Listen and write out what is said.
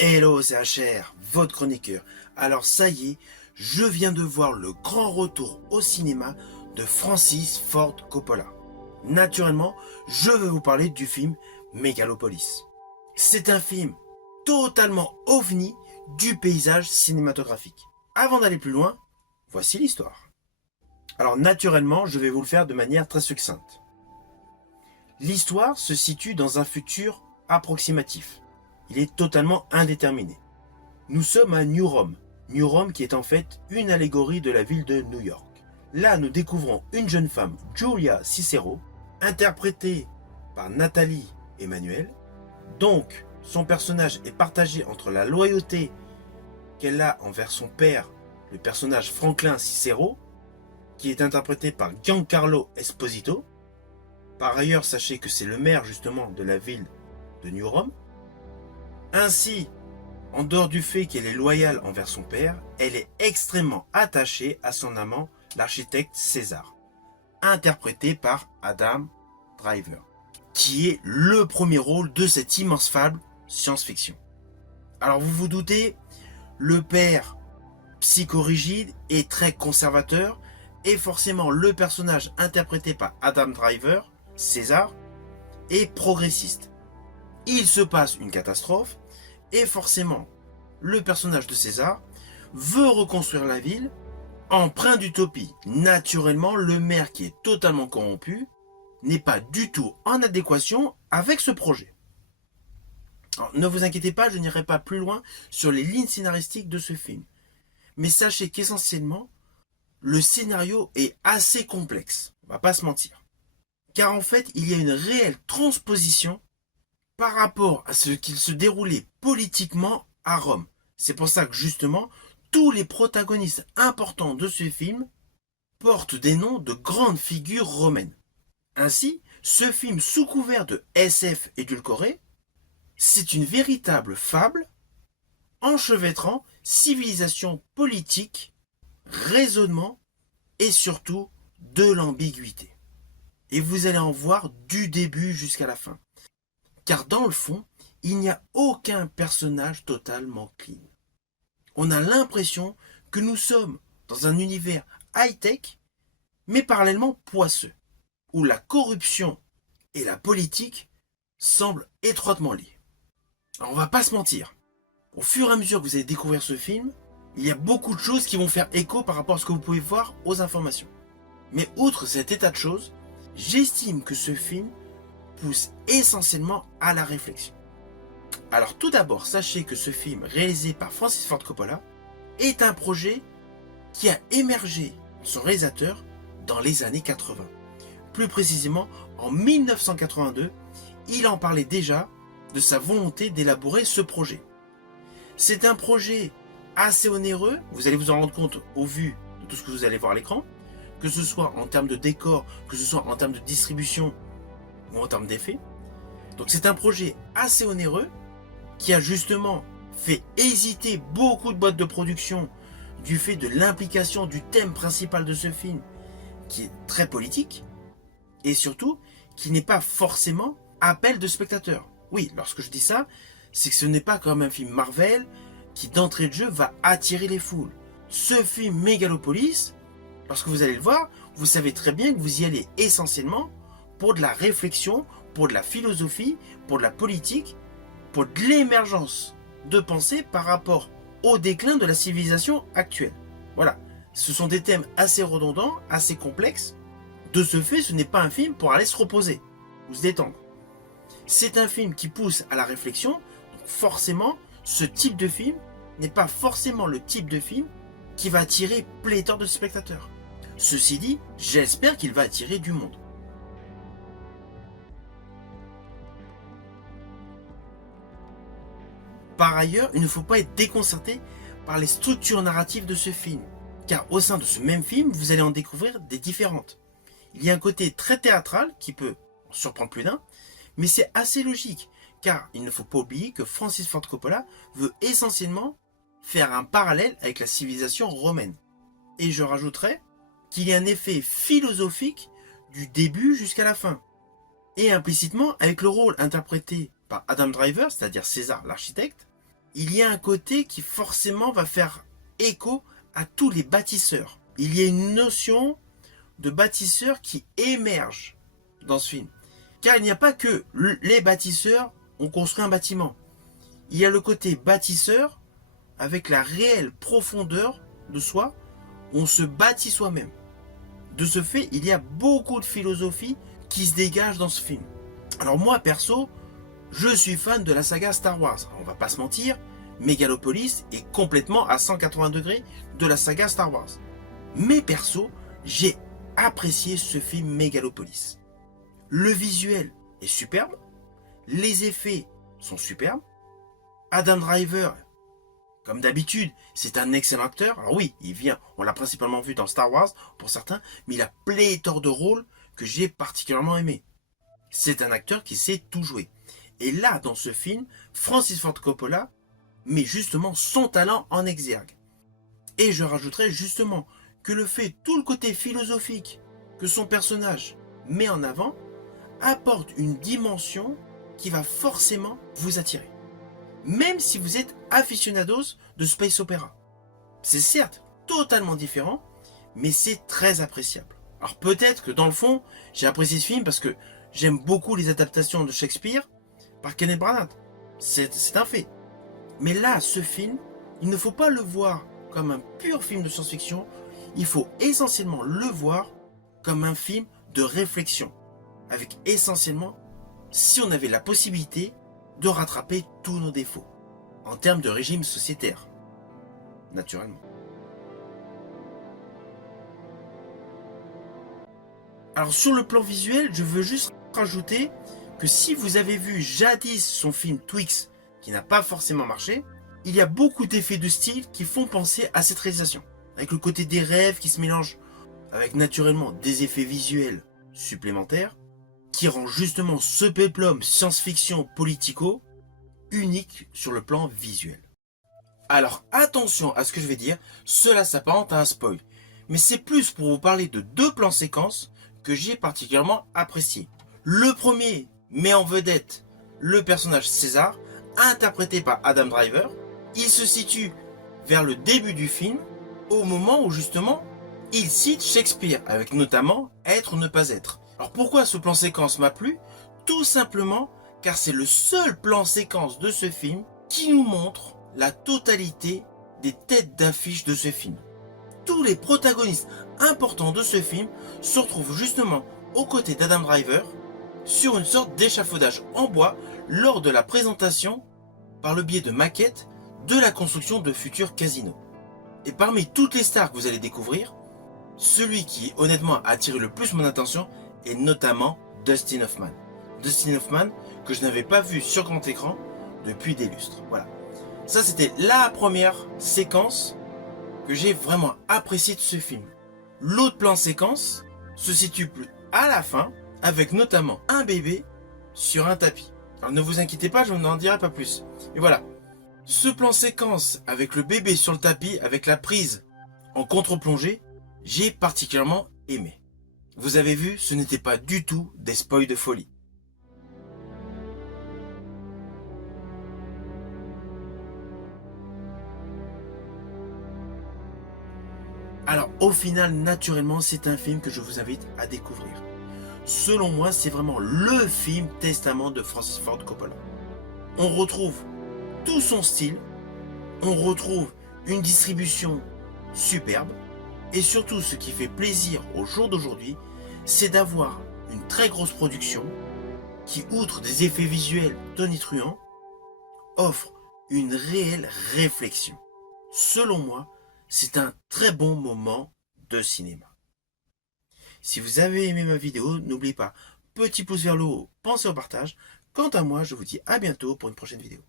Hello, c'est HR, votre chroniqueur. Alors ça y est, je viens de voir le grand retour au cinéma de Francis Ford Coppola. Naturellement, je vais vous parler du film Megalopolis. C'est un film totalement ovni du paysage cinématographique. Avant d'aller plus loin, voici l'histoire. Alors naturellement, je vais vous le faire de manière très succincte. L'histoire se situe dans un futur approximatif. Il est totalement indéterminé. Nous sommes à New Rome. New Rome qui est en fait une allégorie de la ville de New York. Là, nous découvrons une jeune femme, Julia Cicero, interprétée par Nathalie Emmanuel. Donc, son personnage est partagé entre la loyauté qu'elle a envers son père, le personnage Franklin Cicero, qui est interprété par Giancarlo Esposito. Par ailleurs, sachez que c'est le maire justement de la ville de New Rome. Ainsi, en dehors du fait qu'elle est loyale envers son père, elle est extrêmement attachée à son amant, l'architecte César, interprété par Adam Driver, qui est le premier rôle de cette immense fable science-fiction. Alors vous vous doutez, le père psychorigide est très conservateur et forcément le personnage interprété par Adam Driver, César, est progressiste. Il se passe une catastrophe et forcément le personnage de César veut reconstruire la ville empreint d'utopie. Naturellement, le maire qui est totalement corrompu n'est pas du tout en adéquation avec ce projet. Alors, ne vous inquiétez pas, je n'irai pas plus loin sur les lignes scénaristiques de ce film. Mais sachez qu'essentiellement, le scénario est assez complexe, on va pas se mentir. Car en fait, il y a une réelle transposition par rapport à ce qu'il se déroulait politiquement à Rome. C'est pour ça que justement, tous les protagonistes importants de ce film portent des noms de grandes figures romaines. Ainsi, ce film sous couvert de SF édulcoré, c'est une véritable fable enchevêtrant civilisation politique, raisonnement et surtout de l'ambiguïté. Et vous allez en voir du début jusqu'à la fin. Car dans le fond, il n'y a aucun personnage totalement clean. On a l'impression que nous sommes dans un univers high-tech, mais parallèlement poisseux, où la corruption et la politique semblent étroitement liées. Alors on va pas se mentir, au fur et à mesure que vous allez découvrir ce film, il y a beaucoup de choses qui vont faire écho par rapport à ce que vous pouvez voir aux informations. Mais outre cet état de choses, j'estime que ce film pousse essentiellement à la réflexion. Alors tout d'abord, sachez que ce film réalisé par Francis Ford Coppola est un projet qui a émergé son réalisateur dans les années 80. Plus précisément, en 1982, il en parlait déjà de sa volonté d'élaborer ce projet. C'est un projet assez onéreux, vous allez vous en rendre compte au vu de tout ce que vous allez voir à l'écran, que ce soit en termes de décor, que ce soit en termes de distribution ou en termes d'effets. Donc c'est un projet assez onéreux qui a justement fait hésiter beaucoup de boîtes de production du fait de l'implication du thème principal de ce film qui est très politique et surtout qui n'est pas forcément appel de spectateurs. Oui, lorsque je dis ça, c'est que ce n'est pas comme un film Marvel qui d'entrée de jeu va attirer les foules. Ce film Megalopolis, lorsque vous allez le voir, vous savez très bien que vous y allez essentiellement pour de la réflexion, pour de la philosophie, pour de la politique, pour de l'émergence de pensée par rapport au déclin de la civilisation actuelle. Voilà, ce sont des thèmes assez redondants, assez complexes. De ce fait, ce n'est pas un film pour aller se reposer ou se détendre. C'est un film qui pousse à la réflexion, donc forcément, ce type de film n'est pas forcément le type de film qui va attirer pléthore de spectateurs. Ceci dit, j'espère qu'il va attirer du monde. Par ailleurs, il ne faut pas être déconcerté par les structures narratives de ce film, car au sein de ce même film, vous allez en découvrir des différentes. Il y a un côté très théâtral qui peut en surprendre plus d'un, mais c'est assez logique, car il ne faut pas oublier que Francis Ford Coppola veut essentiellement faire un parallèle avec la civilisation romaine. Et je rajouterais qu'il y a un effet philosophique du début jusqu'à la fin. Et implicitement, avec le rôle interprété par Adam Driver, c'est-à-dire César l'architecte, il y a un côté qui forcément va faire écho à tous les bâtisseurs. Il y a une notion de bâtisseurs qui émerge dans ce film. Car il n'y a pas que les bâtisseurs ont construit un bâtiment. Il y a le côté bâtisseur avec la réelle profondeur de soi, on se bâtit soi-même. De ce fait, il y a beaucoup de philosophie qui se dégage dans ce film. Alors moi, perso, je suis fan de la saga Star Wars. On va pas se mentir, Megalopolis est complètement à 180 degrés de la saga Star Wars. Mais perso, j'ai apprécié ce film Megalopolis. Le visuel est superbe, les effets sont superbes, Adam Driver, comme d'habitude, c'est un excellent acteur. Alors oui, il vient, on l'a principalement vu dans Star Wars pour certains, mais il a pléthore de rôles que j'ai particulièrement aimés. C'est un acteur qui sait tout jouer. Et là, dans ce film, Francis Ford Coppola met justement son talent en exergue. Et je rajouterais justement que le fait, tout le côté philosophique que son personnage met en avant, apporte une dimension qui va forcément vous attirer. Même si vous êtes aficionados de space opéra. C'est certes totalement différent, mais c'est très appréciable. Alors peut-être que dans le fond, j'ai apprécié ce film parce que j'aime beaucoup les adaptations de Shakespeare par Kenneth Branagh. C'est un fait. Mais là, ce film, il ne faut pas le voir comme un pur film de science-fiction, il faut essentiellement le voir comme un film de réflexion, avec essentiellement, si on avait la possibilité de rattraper tous nos défauts, en termes de régime sociétaire, naturellement. Alors sur le plan visuel, je veux juste rajouter que si vous avez vu jadis son film Twix, qui n'a pas forcément marché, il y a beaucoup d'effets de style qui font penser à cette réalisation, avec le côté des rêves qui se mélangent avec naturellement des effets visuels supplémentaires, qui rend justement ce péplum science-fiction politico unique sur le plan visuel. Alors attention à ce que je vais dire, cela s'apparente à un spoil, mais c'est plus pour vous parler de deux plans séquences que j'ai particulièrement appréciés. Le premier met en vedette le personnage César, interprété par Adam Driver. Il se situe vers le début du film, au moment où justement il cite Shakespeare, avec notamment être ou ne pas être. Alors pourquoi ce plan séquence m'a plu? Tout simplement car c'est le seul plan séquence de ce film qui nous montre la totalité des têtes d'affiche de ce film. Tous les protagonistes importants de ce film se retrouvent justement aux côtés d'Adam Driver sur une sorte d'échafaudage en bois lors de la présentation par le biais de maquettes de la construction de futurs casinos. Et parmi toutes les stars que vous allez découvrir, celui qui honnêtement a attiré le plus mon attention est notamment Dustin Hoffman. Dustin Hoffman que je n'avais pas vu sur grand écran depuis des lustres. Voilà. Ça c'était la première séquence que j'ai vraiment appréciée de ce film. L'autre plan séquence se situe plus à la fin avec notamment un bébé sur un tapis. Alors ne vous inquiétez pas, je n'en dirai pas plus. Et voilà. Ce plan séquence avec le bébé sur le tapis, avec la prise en contre-plongée, j'ai particulièrement aimé. Vous avez vu, ce n'était pas du tout des spoils de folie. Alors au final, naturellement, c'est un film que je vous invite à découvrir. Selon moi, c'est vraiment le film testament de Francis Ford Coppola. On retrouve tout son style, on retrouve une distribution superbe, et surtout ce qui fait plaisir au jour d'aujourd'hui, c'est d'avoir une très grosse production qui, outre des effets visuels tonitruants, offre une réelle réflexion. Selon moi, c'est un très bon moment de cinéma. Si vous avez aimé ma vidéo, n'oubliez pas, petit pouce vers le haut, pensez au partage. Quant à moi, je vous dis à bientôt pour une prochaine vidéo.